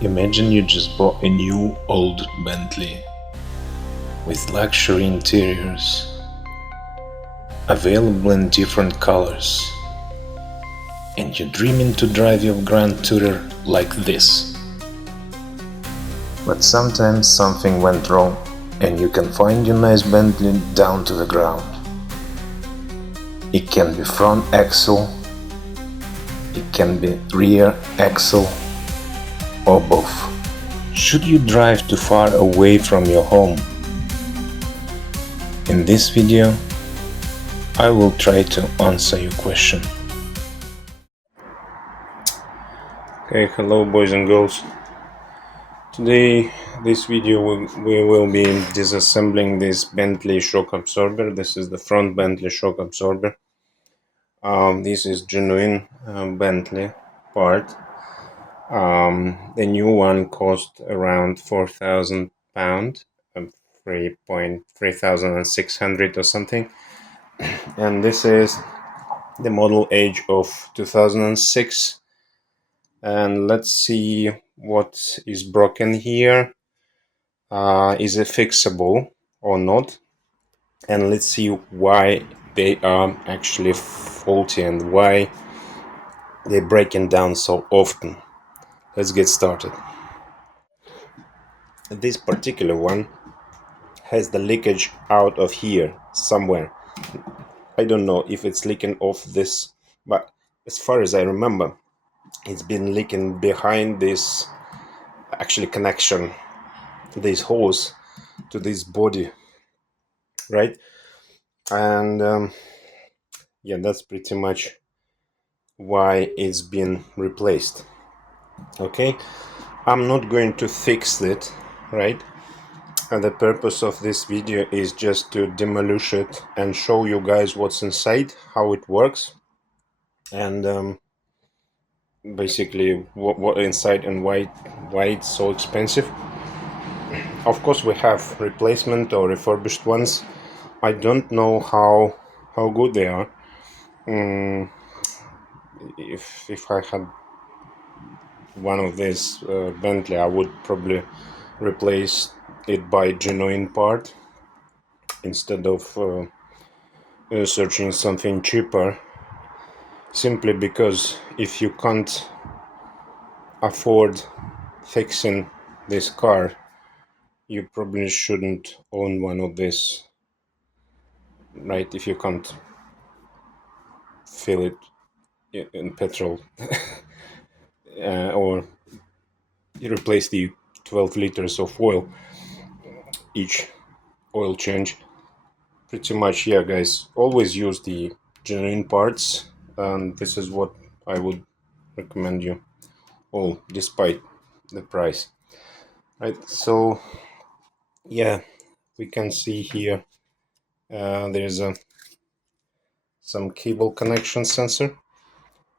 Imagine you just bought a new old Bentley with luxury interiors, available in different colors, and you're dreaming to drive your grand tourer like this. But sometimes something went wrong and you can find your nice Bentley down to the ground. It can be front axle, it can be rear axle, or both. Should you drive too far away from your home? In this video, I will try to answer your question. Okay, hello boys and girls. Today, this video we will be disassembling this Bentley shock absorber. This is the front Bentley shock absorber. This is genuine Bentley part. The new one cost around £4,000, 3,600 or something, and this is the model age of 2006. And let's see what is broken here. Is it fixable or not? And let's see why they are actually faulty and why they're breaking down so often. Let's get started. This particular one has the leakage out of here somewhere. I don't know if it's leaking off this, but as far as I remember, it's been leaking behind this actually connection, this hose to this body, right? And yeah, that's pretty much why it's been replaced. Okay, I'm not going to fix it, right? And the purpose of this video is just to demolish it and show you guys what's inside, how it works, and basically what inside and why it's so expensive. Of course, we have replacement or refurbished ones. I don't know how good they are. If I had one of these Bentley, I would probably replace it by genuine part instead of searching something cheaper, simply because if you can't afford fixing this car, you probably shouldn't own one of these, right? If you can't fill it in petrol or you replace the 12 liters of oil each oil change. Pretty much, yeah guys, always use the genuine parts, and this is what I would recommend you all, despite the price, right? So yeah, we can see here there's some cable connection sensor,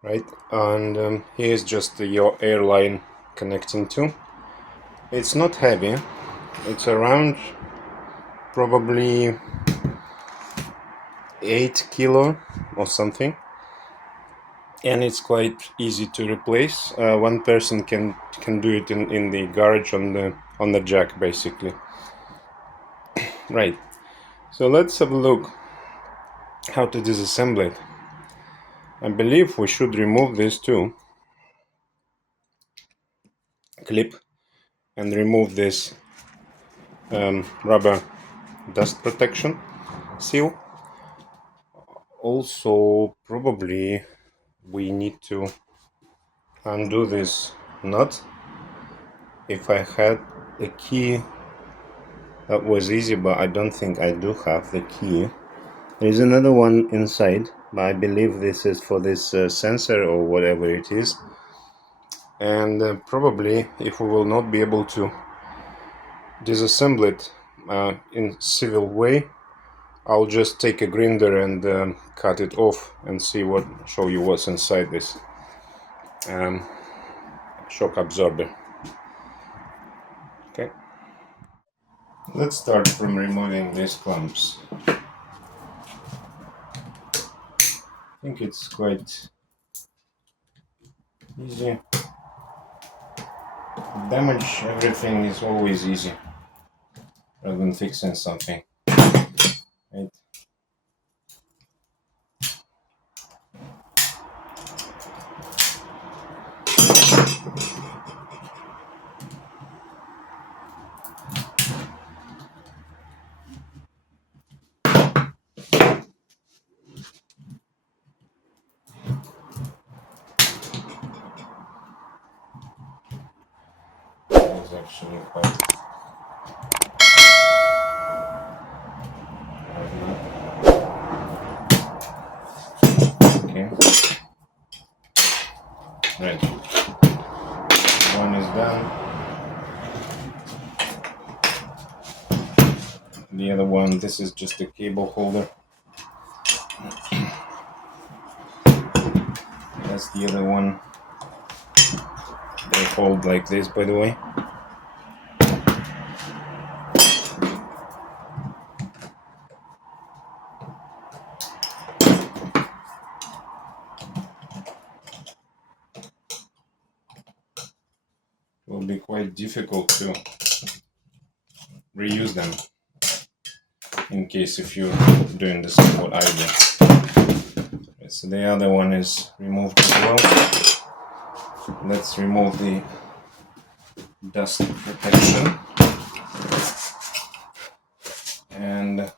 right? And here's just your airline connecting to. It's not heavy, it's around probably 8 kilo or something, and it's quite easy to replace. One person can do it in the garage on the jack, basically. Right, so let's have a look how to disassemble it. I believe we should remove this too, clip, and remove this rubber dust protection seal. Also, probably we need to undo this nut. If I had a key, that was easy, but I don't think I do have the key. There's another one inside, but I believe this is for this sensor or whatever it is. And probably, if we will not be able to disassemble it in civil way, I'll just take a grinder and cut it off and show you what's inside this shock absorber. Okay, let's start from removing these clamps. I think it's quite easy. Damage everything is always easy rather than fixing something. Right? It's actually quite okay. Right. One is done. The other one, this is just a cable holder. That's the other one. They hold like this, by the way. It will be quite difficult to reuse them in case if you're doing the same what I do. Okay, so the other one is removed as well. Let's remove the dust protection. And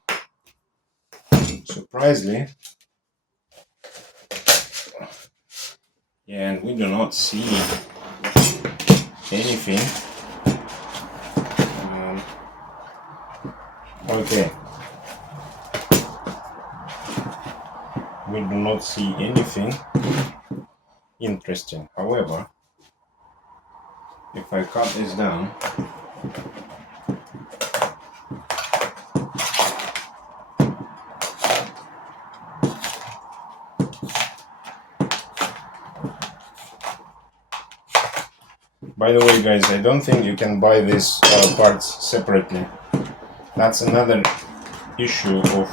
surprisingly, and we do not see anything. Okay, we do not see anything interesting. However, if I cut this down, by the way guys, I don't think you can buy these parts separately. That's another issue of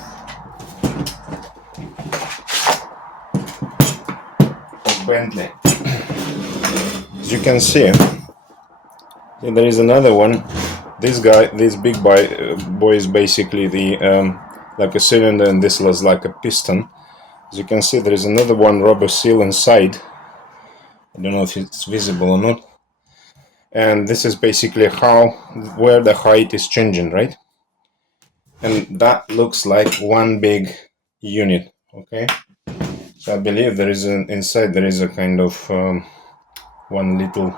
Bentley. As you can see, there is another one. This guy, this big boy is basically the like a cylinder, and this was like a piston. As you can see, there is another one rubber seal inside. I don't know if it's visible or not. And this is basically where the height is changing, right? And that looks like one big unit. Okay, so I believe there is inside there is a kind of one little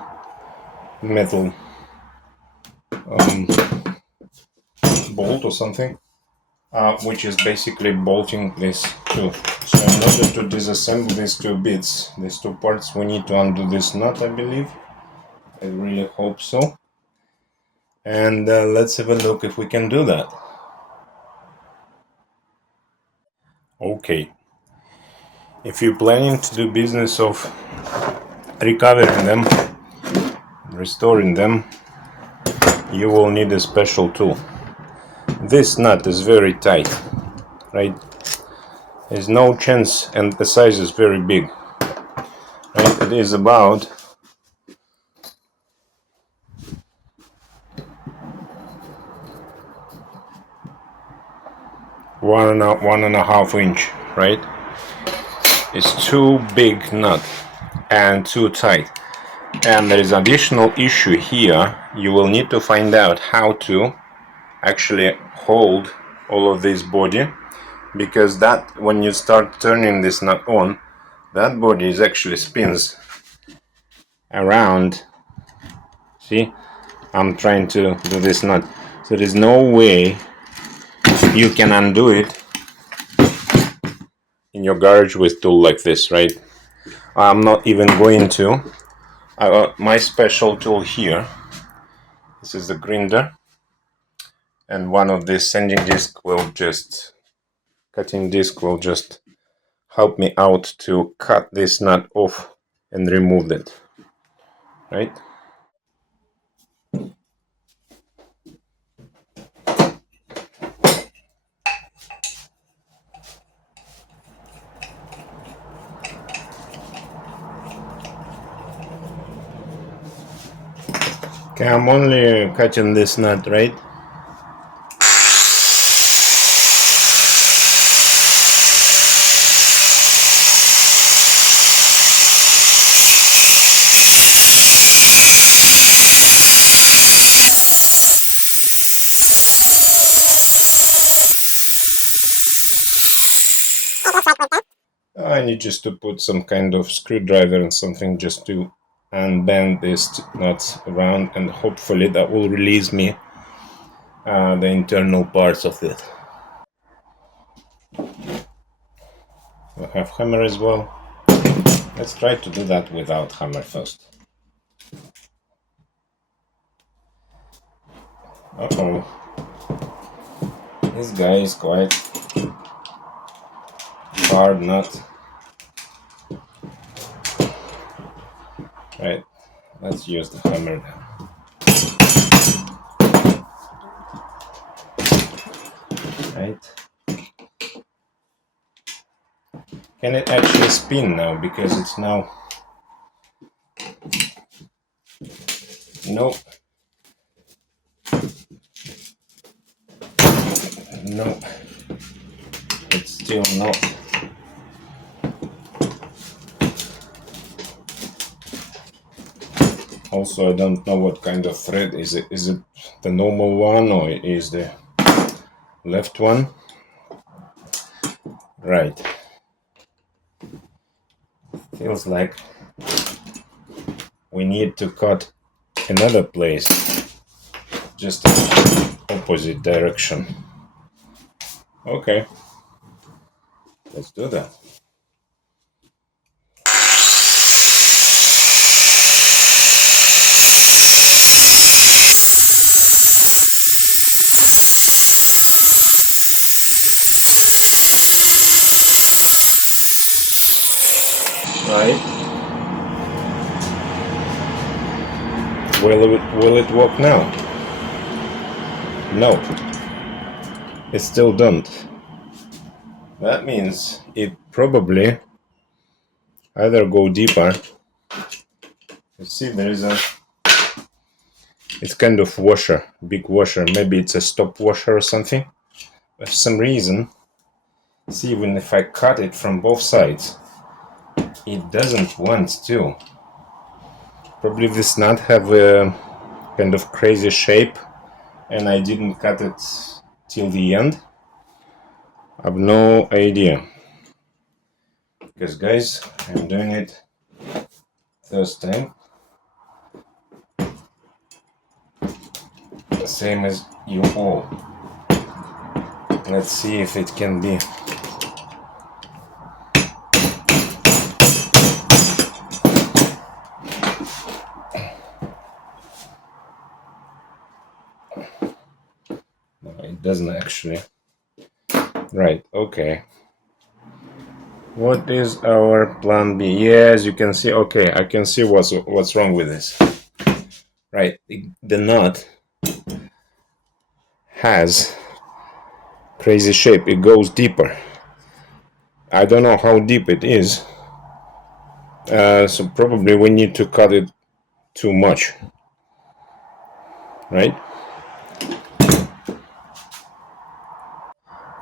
metal bolt or something, which is basically bolting this too. So in order to disassemble these two bits, these two parts, we need to undo this nut, I believe. I really hope so. And let's have a look if we can do that. Okay, if you're planning to do business of recovering them, restoring them, you will need a special tool. This nut is very tight, right? There's no chance, and the size is very big, right? It is about 1.5 inch, right? It's too big nut and too tight. And there is additional issue here. You will need to find out how to actually hold all of this body, because that when you start turning this nut on, that body is actually spins around. See, I'm trying to do this nut, so there is no way you can undo it in your garage with tool like this, right? I'm not even going to. I got my special tool here. This is the grinder, and one of these cutting disc will just help me out to cut this nut off and remove it, right? Okay, I'm only cutting this nut, right? I need just to put some kind of screwdriver and something just to unbend this nuts around, and hopefully that will release me the internal parts of it. I have hammer as well. Let's try to do that without hammer first. Uh-oh. This guy is quite hard nut. Right, let's use the hammer now. Right. Can it actually spin now? Because it's now... Nope. No. It's still not. Also, I don't know what kind of thread is it. Is it the normal one or is the left one? Right. Feels like we need to cut another place, just in opposite direction. Okay, let's do that. Right. Will it work now? No. It still don't. That means it probably either go deeper. You see, there is a... It's kind of washer, big washer. Maybe it's a stop washer or something. For some reason, see, even if I cut it from both sides, it doesn't want to. Probably this nut have a kind of crazy shape and I didn't cut it till the end. I have no idea. Because guys, I'm doing it first time. Same as you all. Let's see if it can be. No, it doesn't actually. Right, okay. What is our plan B? Yes, you can see. Okay, I can see what's wrong with this. Right, the nut has crazy shape. It goes deeper. I don't know how deep it is. So probably we need to cut it too much. Right?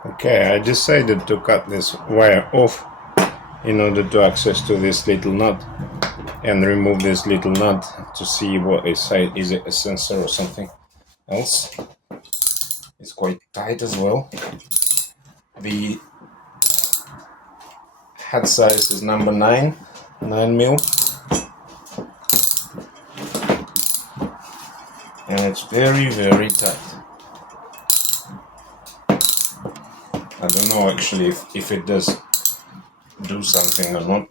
Okay, I decided to cut this wire off in order to access to this little nut and remove this little nut to see what inside. Is it a sensor or something else? It's quite tight as well. The head size is number 9 mil, and it's very, very tight. I don't know actually if it does do something or not,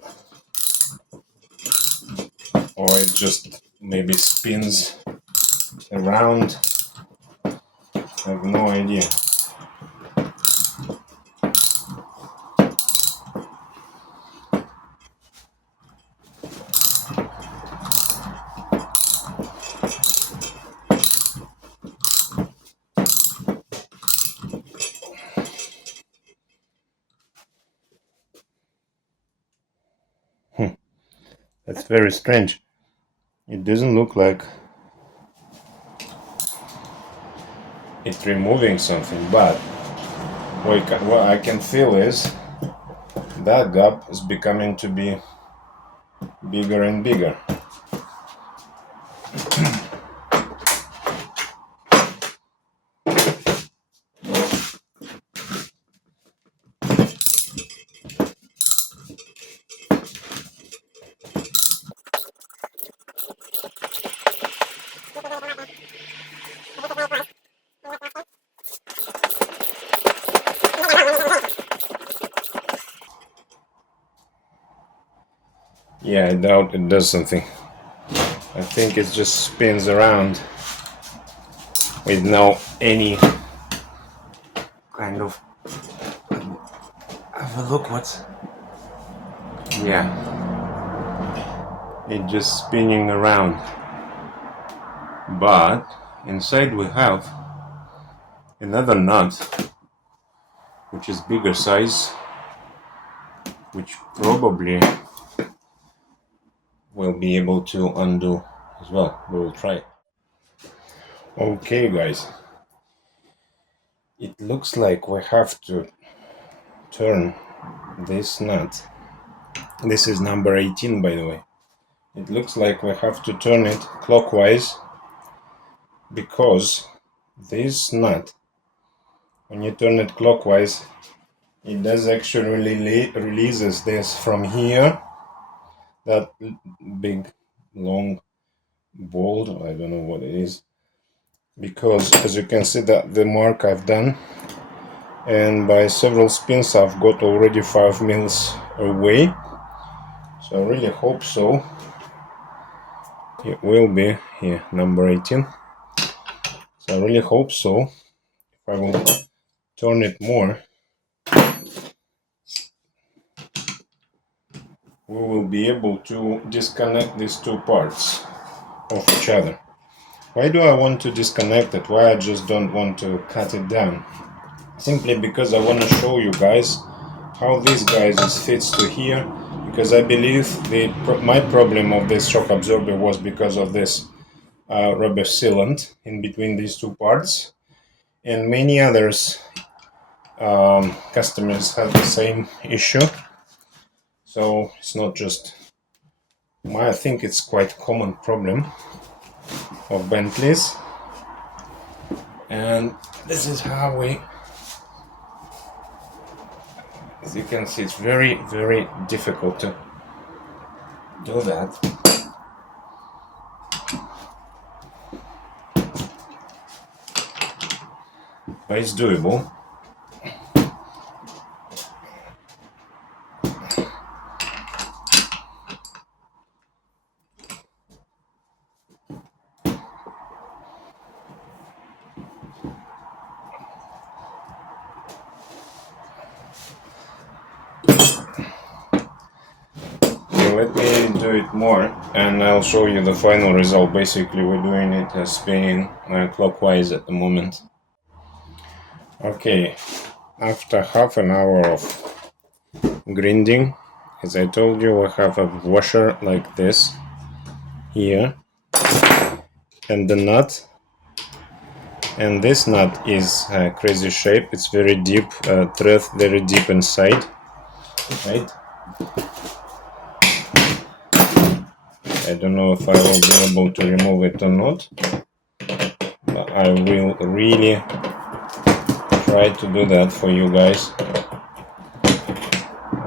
or it just maybe spins around. I have no idea. That's very strange. It doesn't look like it removing something, but what I can feel is that gap is becoming to be bigger and bigger. Yeah, I doubt it does something. I think it just spins around with no any kind of... Have a look what's... Yeah, it's just spinning around. But inside we have another nut, which is bigger size, which probably will be able to undo as well. We will try it. Okay guys, it looks like we have to turn this nut. This is number 18, by the way. It looks like we have to turn it clockwise, because this nut, when you turn it clockwise, it does actually releases this from here, that big long bolt, I don't know what it is, because as you can see that the mark I've done, and by several spins I've got already 5 mils away, so I really hope so. It will be here, number 18. So I really hope so. If I will turn it more, we will be able to disconnect these two parts of each other. Why do I want to disconnect it? Why I just don't want to cut it down? Simply because I want to show you guys how this guys fits to here, because I believe my problem of this shock absorber was because of this rubber sealant in between these two parts, and many others customers have the same issue. So it's not just I think it's quite common problem of Bentleys, and this is how we, as you can see, it's very, very difficult to do that. But it's doable. Let me do it more and I'll show you the final result. Basically we're doing it spinning clockwise at the moment. Okay, after half an hour of grinding, as I told you, we have a washer like this here, and the nut, and this nut is a crazy shape. It's very deep, thread very deep inside, right? I don't know if I will be able to remove it or not, but I will really try to do that for you guys.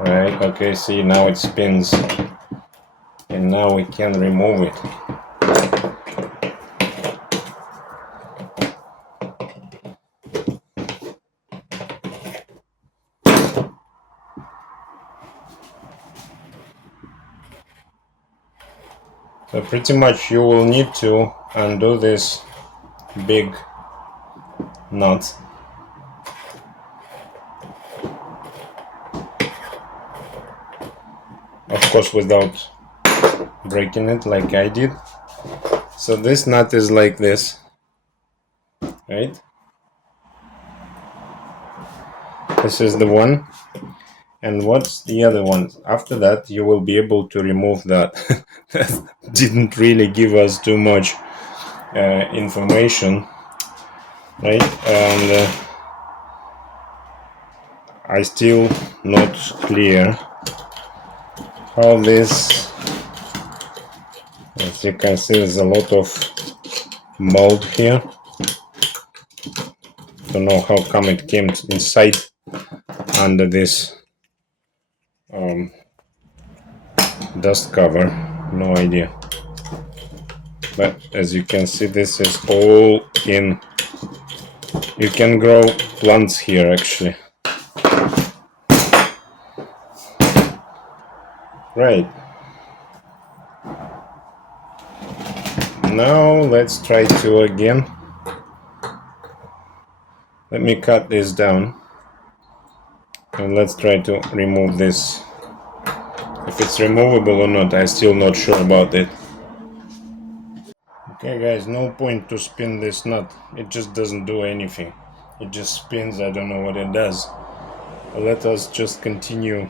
Right, okay, see, now it spins, and now we can remove it. So pretty much you will need to undo this big nut. Of course without breaking it like I did. So this nut is like this, right? This is the one. And what's the other one? After that you will be able to remove that. That didn't really give us too much information. right? And I still not clear how this, as you can see, there's a lot of mold here. Don't know how come it came inside under this dust cover, no idea. But as you can see, this is all in. You can grow plants here actually. Right. Now let's try to again. Let me cut this down and let's try to remove this. If it's removable or not, I'm still not sure about it. Okay guys, no point to spin this nut. It just doesn't do anything. It just spins, I don't know what it does. Let us just continue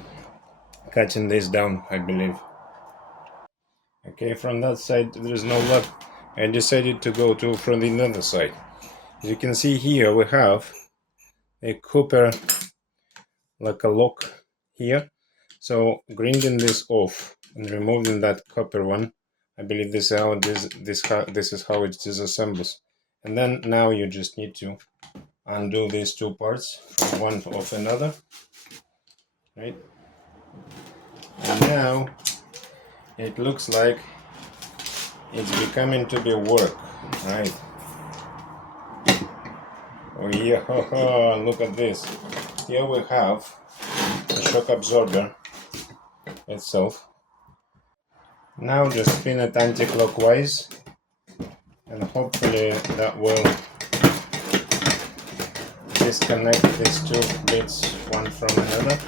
cutting this down, I believe. Okay, from that side there is no luck. I decided to go to from the other side. As you can see here, we have a copper, like a lock here. So grinding this off and removing that copper one, I believe this is how this is how it disassembles. And then now you just need to undo these two parts from one of another, right? And now it looks like it's becoming to be work, right? Oh yeah, look at this. Here we have the shock absorber itself. Now just spin it anti-clockwise and hopefully that will disconnect these two bits one from another.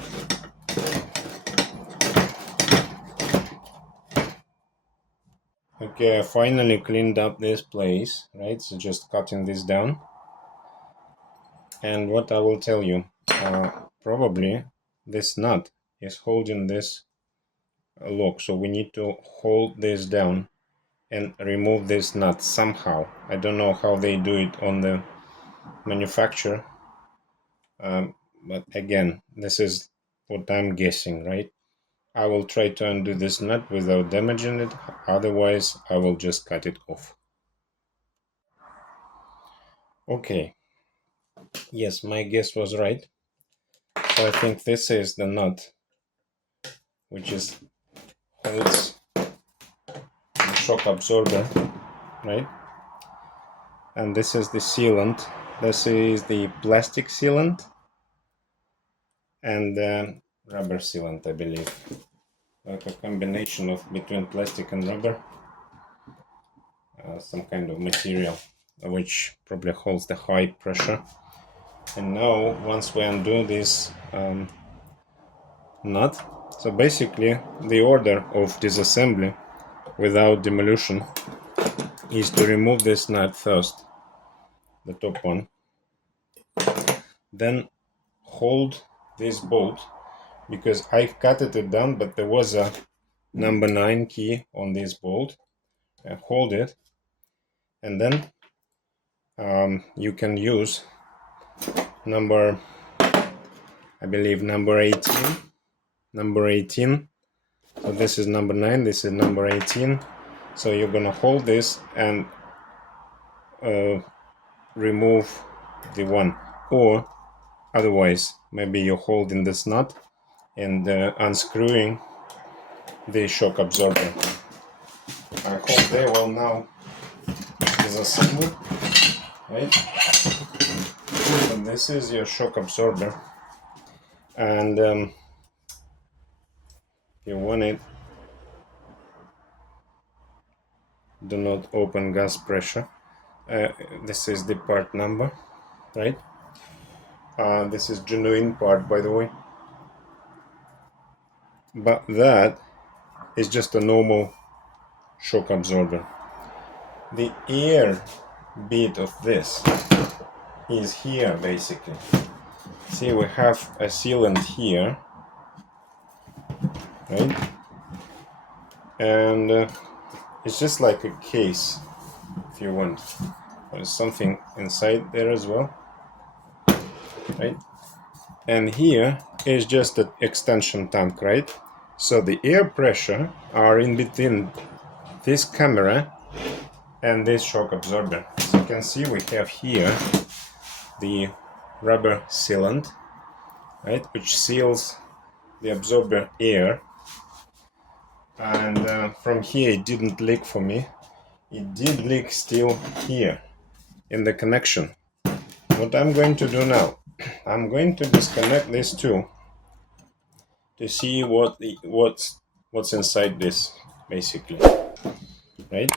Okay, I finally cleaned up this place, right? So just cutting this down. And what I will tell you, probably this nut is holding this lock, so we need to hold this down and remove this nut somehow. I don't know how they do it on the manufacturer, but again, this is what I'm guessing, right? I will try to undo this nut without damaging it, otherwise I will just cut it off. Okay, yes, my guess was right. So I think this is the nut which is holds the shock absorber, right? And this is the sealant. This is the plastic sealant and rubber sealant, I believe, like a combination of between plastic and rubber, some kind of material which probably holds the high pressure. And now once we undo this nut, so basically the order of disassembly without demolition is to remove this nut first, the top one, then hold this bolt, because I've cut it down but there was a number 9 key on this bolt, and hold it, and then you can use number, I believe number 18. So this is number 9, this is number 18. So you're gonna hold this and remove the one, or otherwise maybe you're holding this nut and unscrewing the shock absorber. I hope they will now disassemble, right? And this is your shock absorber, and you want it, do not open gas pressure. This is the part number, right? This is genuine part, by the way, but that is just a normal shock absorber. The air bit of this is here, basically. See, we have a sealant here, right? And it's just like a case, if you want. There's something inside there as well, right? And here is just an extension tank, right? So the air pressure are in between this camera and this shock absorber. As you can see, we have here the rubber sealant, right, which seals the absorber air. And from here it didn't leak for me. It did leak still here in the connection. What I'm going to do now, I'm going to disconnect these two to see what's inside this, basically, right?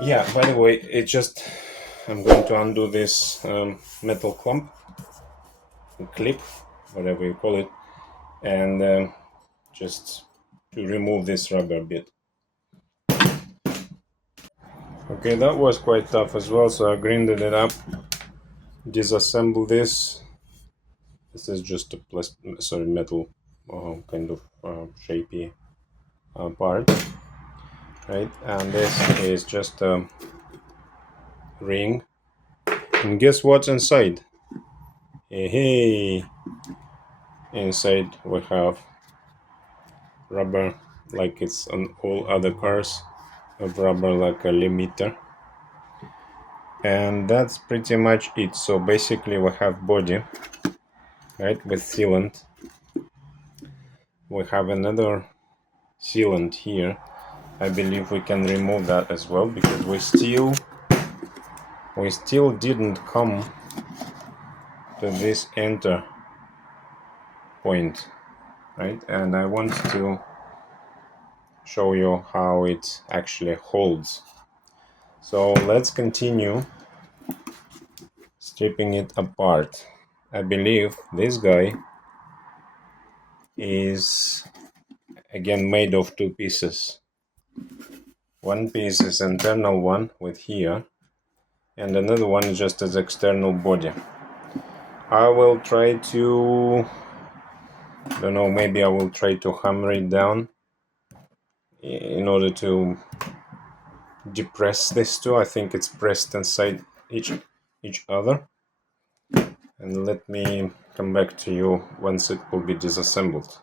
Yeah, by the way, I'm going to undo this metal clip, whatever you call it, and just to remove this rubber bit. Okay, that was quite tough as well, so I grinded it up, disassemble this. This is just a metal kind of shapy part, right? And this is just a ring. And guess what's inside? Hey, inside we have rubber, like it's on all other cars, of rubber like a limiter. And that's pretty much it. So basically we have body, right, with sealant. We have another sealant here. I believe we can remove that as well, because we still didn't come to this enter point, right? And I want to show you how it actually holds. So let's continue stripping it apart. I believe this guy is again made of two pieces. One piece is internal one with here, and another one is just as external body. I will try to, I don't know, maybe I will try to hammer it down in order to depress this two. I think it's pressed inside each other. And let me come back to you once it will be disassembled.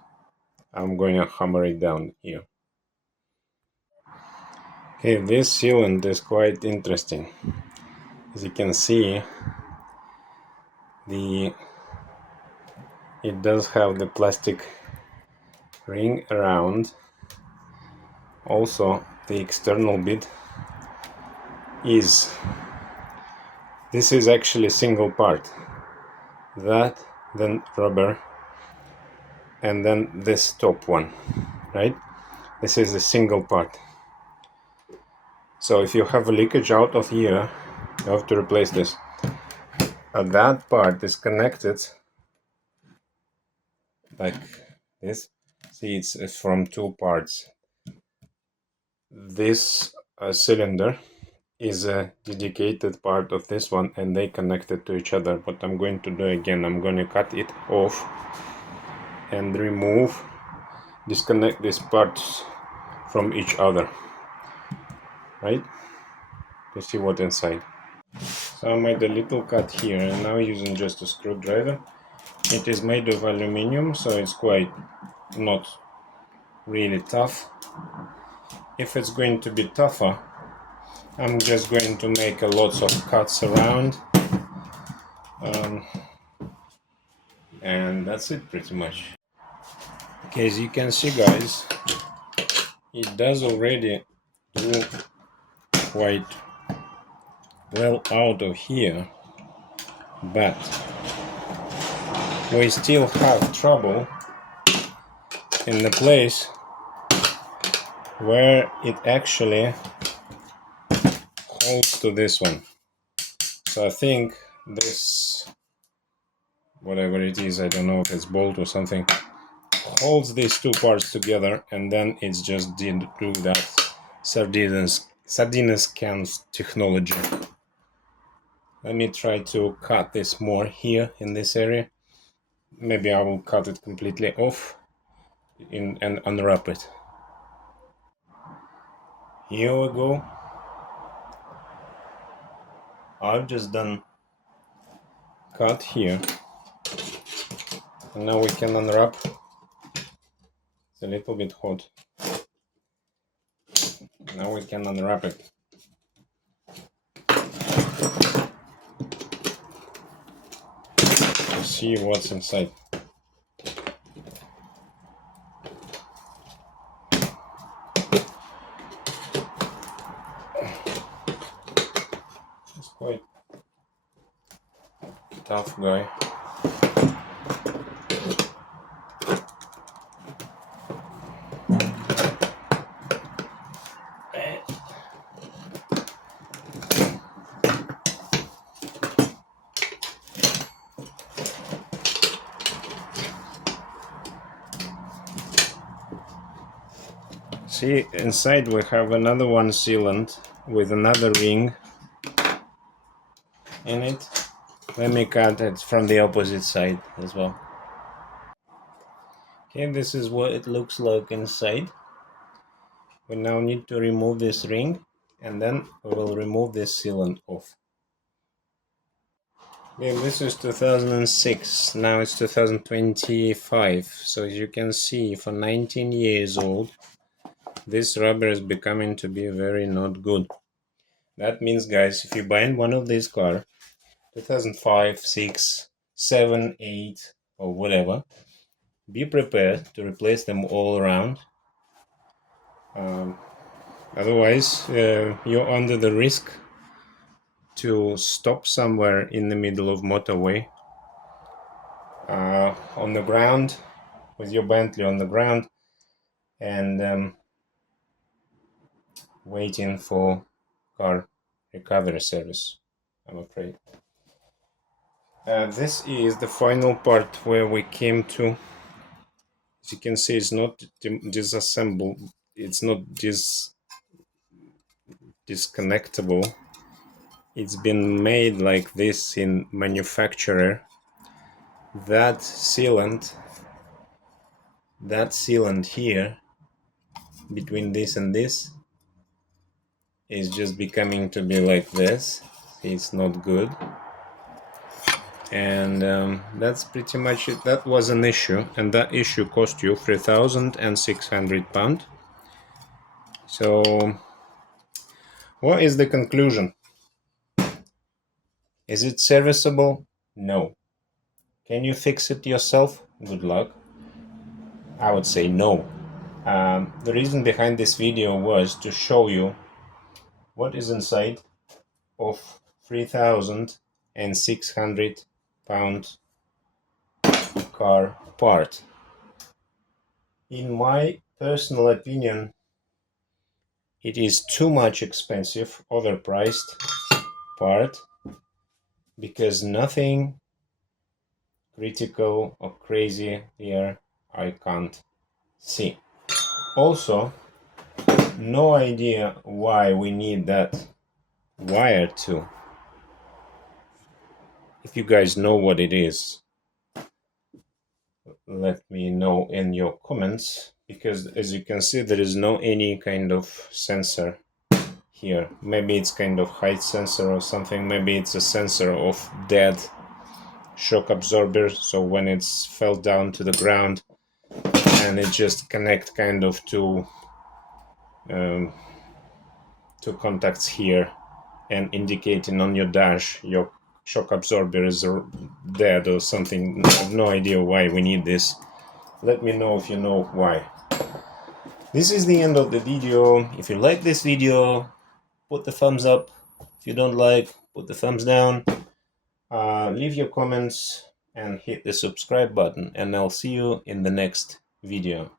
I'm going to hammer it down here. Okay, this sealant is quite interesting. As you can see, it does have the plastic ring around. Also, the external bit this is actually a single part. That, then rubber, and then this top one, right? This is a single part. So if you have a leakage out of here, you have to replace this. That part is connected like this. See, it's from two parts. This cylinder is a dedicated part of this one, and they connected to each other. What I'm going to do again, I'm going to cut it off and disconnect these parts from each other, right, to see what's inside. So I made a little cut here, and now using just a screwdriver. It is made of aluminum, so it's quite not really tough. If it's going to be tougher, I'm just going to make lots of cuts around, and that's it pretty much. Okay, as you can see, guys, it does already do quite well out of here, but we still have trouble in the place where it actually holds to this one. So I think this, whatever it is, I don't know if it's bolt or something, holds these two parts together, and then it's just did do that sardines cans technology. Let me try to cut this more here in this area. Maybe I will cut it completely off and unwrap it. Here we go. I've just done cut here, and now we can unwrap. It's a little bit hot. Now we can unwrap it. To see what's inside. It's quite tough guy. See, inside we have another one sealant with another ring in it. Let me cut it from the opposite side as well. Okay, this is what it looks like inside. We now need to remove this ring, and then we will remove this sealant off. Okay, this is 2006, now it's 2025, so as you can see, for 19 years old, this rubber is becoming to be very not good. That means, guys, if you buy one of these cars, 2005, 6, 7, 8, or whatever, be prepared to replace them all around. Otherwise, you're under the risk to stop somewhere in the middle of motorway, on the ground, with your Bentley on the ground, and waiting for car recovery service, I'm afraid. This is the final part where we came to. As you can see, it's not disassembled, it's not disconnectable. It's been made like this in manufacturer. That sealant here between this and this is just becoming to be like this. It's not good, and that's pretty much it. That was an issue, and that issue cost you £3,600. So what is the conclusion? Is it serviceable? No. Can you fix it yourself? Good luck. I would say no. The reason behind this video was to show you what is inside of £3,600 car part. In my personal opinion, it is too much expensive, overpriced part, because nothing critical or crazy here I can't see. Also, no idea why we need that wire too. If you guys know what it is, let me know in your comments, because as you can see, there is no any kind of sensor here. Maybe it's kind of height sensor or something. Maybe it's a sensor of dead shock absorber, so when it's fell down to the ground and it just connect kind of to contacts here and indicating on your dash your shock absorber is dead or something. I have no idea why we need this. Let me know if you know why. This is the end of the video. If you like this video, put the thumbs up. If you don't like, put the thumbs down. Leave your comments and hit the subscribe button, and I'll see you in the next video.